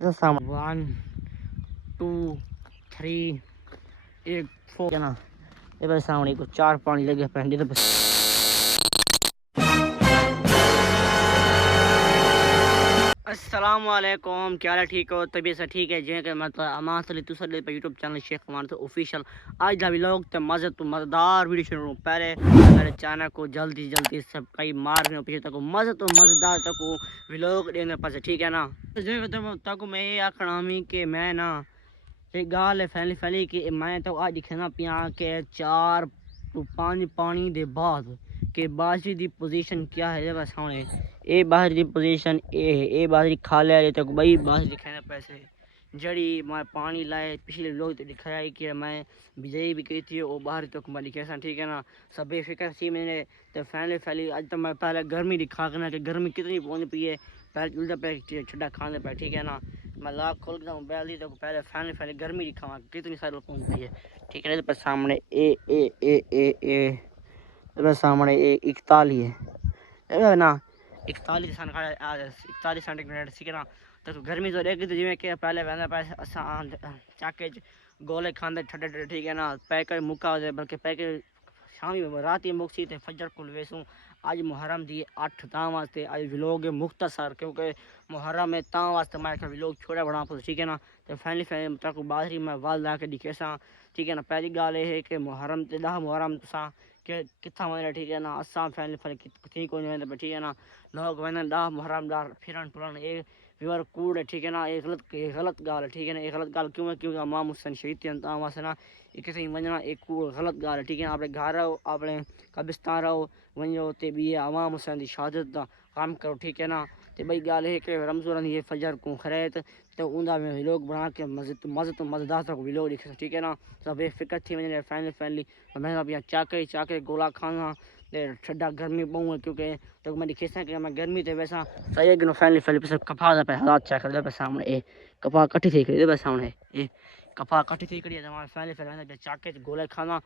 One to three ایک four نا یہ بس سامنے کو چار پانی لگے پہنچے تو بس السلام علیکم، کیا حال ہے؟ ٹھیک ہو؟ طبیعت سے ٹھیک ہے جی کہ مطلب امان صلی تو سر پہ یوٹیوب چینل شیخ امان تو آفیشیل آج دا ویلوگ تے مزے تو مزیدار ویڈیو شروع پہلے میرے چینل کو جلدی جلدی سبسکرائب مار دیں، پیچھے تک مزے تو مزیدار تک ویلوگ دینے پاسے، ٹھیک ہے نا؟ جو تک میں یہ آخنا ہوں کہ میں نا ایک گال ہے پھیلی کہ میں تو آج دکھنا پیا کہ 4 to 5 پانی دے بعد کہ بازی دی پوزیشن کیا ہے بس ہونے اے بازی دی پوزیشن اے بازی کھا لیا جے تک بئی بازی دکھانا پیسے جڑی میں پانی لائے پچھلے لوگ تو دکھایا کہ میں بجائی بھی کی تھی وہ باہر تک میں دکھا، ٹھیک ہے نا؟ سب بے فکر سی میں نے تو پھیلی اج تو میں پہلے گرمی دکھا کرنا کہ گرمی کتنی پہنچ پی ہے، پہلے جلدا پہ چھڈا کھانے پہ، ٹھیک ہے نا؟ میں لاک کھولتا ہوں بیل دی تو پہلے پھیلی گرمی دکھاواں کتنی ساری پہنچ پی ہے، ٹھیک ہے نا؟ پر سامنے اے سامنے 41 ہے نا، 41 سینٹی گریڈ، ٹھیک ہے نا؟ تو گرمی تو دیکھ جی کہ پہلے وہاں پہ اساں چاکے گولے کھاندے ٹھڈے، ٹھیک ہے نا؟ پیکر مکا دے بلکہ پیکر شامی رات ہی مک سی تے فجر کو ویسوں اج محرم دی 8 تاں واسطے اج ویلوگ مختصر کیونکہ محرم ہے تاں واسطے میں کہ ویلوگ چھوڑا بنا پو، ٹھیک ہے نا؟ تو فائنلی تک بازری میں وال لا کے دکھے سا، ٹھیک ہے نا؟ پہلی گال یہ ہے کہ محرم تے 10 محرم تساں کہ کتھا وینا، ٹھیک ہے نا؟ اساں فائنلی کتھی کوئی نہیں ویندا، ٹھیک ہے نا؟ لوگ ویندے 10 محرم دار پھرن پھرن اے ویور کوڑ ہے، ٹھیک ہے نا؟ یہ غلط گال ہے، ٹھیک ہے نا؟ یہ غلط گال کیوں ہے؟ کیونکہ امام حسین شہید تھے تاں واسطے نا یہ کسی ونجنا ایک غلط گال ہے، ٹھیک ہے نا؟ اپنے گھر رہو، اپنے قبرستان رہو، ونجو تے بھی امام حسین دی شہادت دا کام کرو، ٹھیک ہے نا؟ تے بئی گال ہے کہ رمضان یہ فجر کو خریت تو اوندا میں ویلوگ بنا کے مزے تو مزیدار تک ویلوگ دکھے، ٹھیک ہے نا؟ سب بے فکر تھی ونجے فائنلی میں اب یہاں چاکے گولا کھانا ٹھڈا گرمی بہوں ہے کیونکہ تو میں دکھے کہ میں گرمی تے ویسا صحیح کہ فائنلی کپا دا پہ حالات چیک کر دے پہ سامنے اے کپا کٹی تھی کری دے پہ سامنے اے کپا کٹی تھی کری ہے فائنلی چاکے گولے کھانا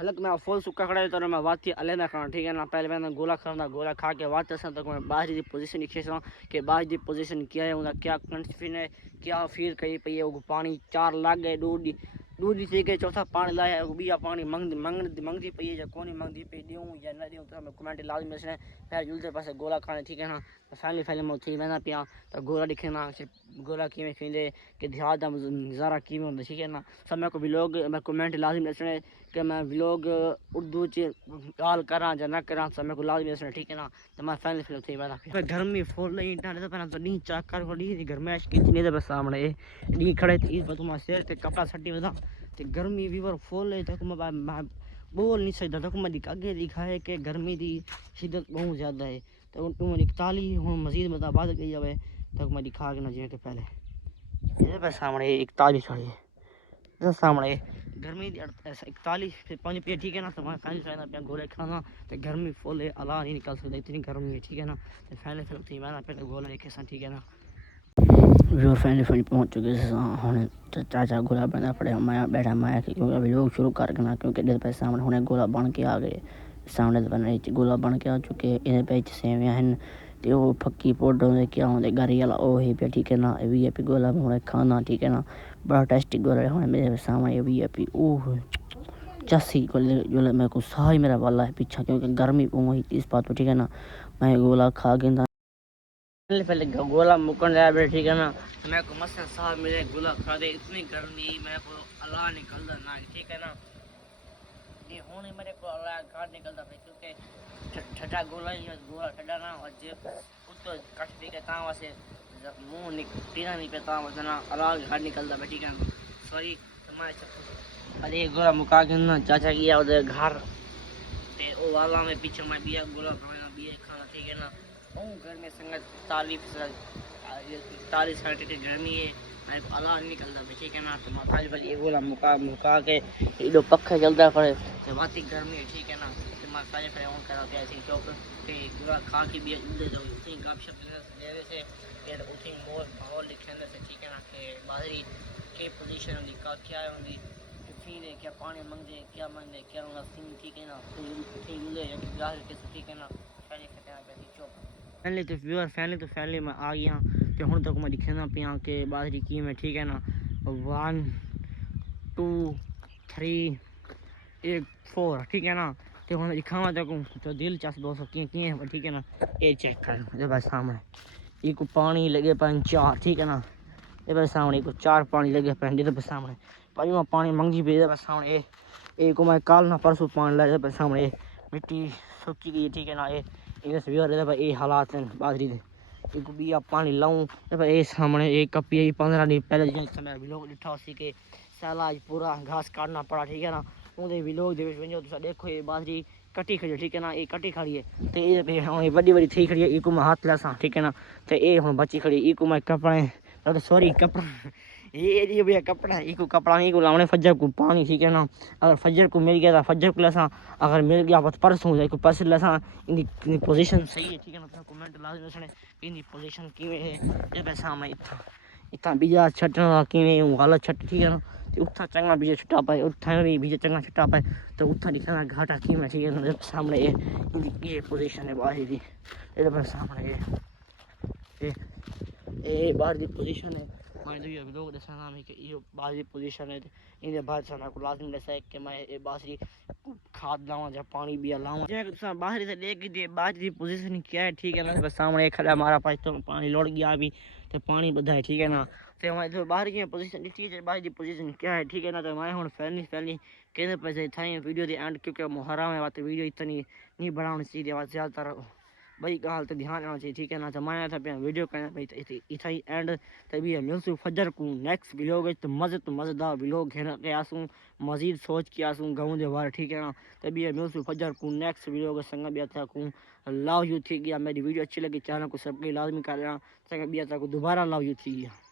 حلق میں فول سکا کھڑا ہے تو میں واتی علیحدہ کھانا، ٹھیک ہے نا؟ پہلے میں گولا کھانا، گولا کھا کے واتے سے تک میں باہر دی پوزیشن دکھے سا کہ باہر دی پوزیشن کیا ہے، انہاں کیا کنفین ہے، کیا فیل کری پئی ہے، وہ پانی 4 لگ گئے دودھ دی کہ چوتھا پانی لایا بیا پانی منگدی پئی ہے یا کونی منگدی پئی دیوں یا نہ دیوں تو میں کمنٹ لازمی دسنا پھر جلدی پاسے گولا کھانے، ٹھیک ہے نا؟ فائنلی میں تھی وینا پیا تو گولا دکھنا گولا کیویں کھیندے کہ دیہات دا نظارہ کیویں ہوندا، ٹھیک ہے نا؟ سب میں کو ویلوگ میں کمنٹ لازمی دسنا کہ میں ویلوگ اردو چ گال کراں یا نہ کراں، سب میں کو لازمی دسنا، ٹھیک ہے نا؟ تو میں فائنلی تھی وینا پیا گرمی فل نہیں ٹھنڈ پہنا تو نہیں چیک کر دی گرمائش کتنی دے بس سامنے نہیں کھڑے تھی اس تو میں سیر تے کپڑا سٹی ودا تے گرمی ویور فل ہے تک میں بول نہیں سکتا تک میں اگے دکھا ہے کہ گرمی دی شدت بہت زیادہ ہے تو 41 ہوں مزید مطلب بعد گئی جائے تک میں دکھا کے نہ جی کہ پہلے یہ بس سامنے 41 والی ہے سامنے گرمی 41 پھر 5 پہ، ٹھیک ہے نا؟ تو میں فائنل پہ گولے کھانا تو گرمی فل ہے، اللہ نہیں نکل سکتا اتنی گرمی ہے، ٹھیک ہے نا؟ تو فائنل تھی میں پہ گولے دیکھے سن، ٹھیک ہے نا؟ ویور فائنلی پہنچ چکے سے ہوں چاچا گولا بنا پڑے میں بیٹھا میں کیونکہ ابھی لوگ شروع کر گنا کیونکہ دل پہ سامنے ہونے گولا بن کے آ گئے سامنے بنے گولا بن کے آ چکے ان پہ سیویاں ہیں تے وہ پکی پاؤڈر کیا ہوندے گری والا وہ ہی پہ، ٹھیک ہے نا؟ وی پی گولا ہونے کھانا، ٹھیک ہے نا؟ بڑا ٹیسٹی گولا ہونے میرے سامنے وی پی اوہ چسی جو میرے کو ساری میرا والا ہے پیچھا کیونکہ گرمی ہوئی اس بات پہ، ٹھیک ہے نا؟ میں گولا کھا کے پہلے گولا مکن جایا بیٹھے، ٹھیک ہے نا؟ میں کو مسئلہ صاحب میرے گولا کھا دے اتنی گرمی میں کو اللہ نکلتا نہ، ٹھیک ہے نا؟ یہ ہونے میرے کو اللہ گھر نکلتا پہ کیونکہ ٹھڈا گولا ہی گولا ٹھڈا نہ اور جب اس کو کٹ پی کے تاں واسے منہ پینا نہیں پیتا واسے نا اللہ گھر نکلتا پہ، ٹھیک ہے نا؟ سوری ارے یہ گولا مکا کے نا چاچا کیا ادھر گھر تے او والا میں پیچھے میں بیا گولا کھانا بیا کھانا، ٹھیک ہے نا؟ گھر میں سنگت 40 سینٹی گرمی ہے میں اللہ نہیں نکلتا پہ، ٹھیک ہے نا؟ تو میں پہلے یہ گولا مکا کے ایڈو پکھا چلتا پڑے تو باتی گرمی ہے، ٹھیک ہے نا؟ تو میں پہلے آن کرا پیا ایسی چوک کہ گولا کھا کے بھی ادھر جاؤ اتنی گپ شپ دے سے پھر اتنی ماحول لکھنے سے، ٹھیک ہے نا؟ کہ بازری کی پوزیشن ہوندی کیا ہوندی فیل ہے کیا پانی منگدے کیا منگدے کیا ہونا سین، ٹھیک ہے نا؟ ٹھیک ہے نا؟ پہلے کھٹا پہ چوک فائنلی میں آ گیا تے ہن تک میں دکھانا پیا کہ باجری کیویں ٹھیک ہے نا 1 2 3 4 ٹھیک ہے نا تے ہن دکھاواں تکوں تو دلچسپ دوستو کییں ہے ٹھیک ہے نا اے چیک کر یہ بس سامنے یہ کو پانی لگے پن 4 ٹھیک ہے نا یہ بس سامنے کو 4 پانی لگے پن یہ بس سامنے پانچواں پانی منگی پہ بس سامنے اے کو میں کال نہ پرسوں پانی لائے بس سامنے مٹی سوکی گئی ٹھیک ہے نا یہ حالات ہیں باجری دے ایک بیا پانی لاؤں اے سامنے ایک کپی 15 دن پہلے جن لوگ لٹھا سی کہ سیلاج پورا گھاس کاٹنا پڑا ٹھیک ہے نا اون بھی لوگ دے ونجو تو دیکھو یہ باجری کٹی کھڑی ٹھیک ہے نا یہ کٹی کھڑی ہے تے اے ہن بڑی تھی کھڑی ہے ایک میں ہاتھ لساں ٹھیک ہے نا تے اے ہن بچی کھڑی ایک میں کپڑے سوری کپڑا یہ بھی کپڑا ایک کپڑا نہیں کو لاونے فجر کو پانی ٹھیک ہے نا اگر فجر کو مل گیا تو فجر کو لساں اگر مل گیا بس پرسوں کو پرس لساں ان پوزیشن صحیح ہے ٹھیک ہے نا کمنٹ لازمی دسنے ان پوزیشن کیویں ہے اے بس سامنے اتھاں بیجا چھٹنا کیویں غلط چھٹ ٹھیک ہے نا تے اتھاں چنگا بیجا چھٹا پائے اتھاں بھی بیجا چنگا چھٹا پائے تو اتھاں دکھانا گھاٹا کیویں ٹھیک ہے نا سامنے یہ پوزیشن ہے باہر دی اے بس سامنے اے باہر دی پوزیشن ہے میں تو لوگ دسنا میں کہ یہ باہر دی پوزیشن ہے ان بعد سنا کو لازم دسا کہ میں اے باہری کھاد لاواں یا پانی بھی لاواں جے باہر سے لے کے دی باہر دی پوزیشن کیا ہے ٹھیک ہے نا بس سامنے کھڑا ہمارا پاس تو پانی لوڑ گیا ابھی تے پانی بدھا ہے ٹھیک ہے نا تے میں باہر کی پوزیشن ٹھیک ہے باہر دی پوزیشن کیا ہے ٹھیک ہے نا تو میں ہن فیملی کہنے پیسے تھائیں ویڈیو دی اینڈ کیونکہ محرم ہے واسطے ویڈیو اتنی نہیں بناونی چاہیے زیادہ تر بھائی گال تے دھیان دینا چاہیے ٹھیک ہے نا تو میں تھا ویڈیو کرنا اتھا ہی اینڈ تبھی ملسو فجر کو نیکسٹ ویلوگ تو مزیدار ویلوگ گھن کے آسوں مزید سوچ کے آسوں گاؤں دے بارے ٹھیک ہے نا تبھی ملسو فجر کو نیکسٹ ویلوگ سنگ بھی تھا کو لو یو ٹھیک ہے میری ویڈیو اچھی لگی چینل کو سبسکرائب لازمی کر لینا سنگ بھی تھا کو دوبارہ لو یو ٹھیک ہے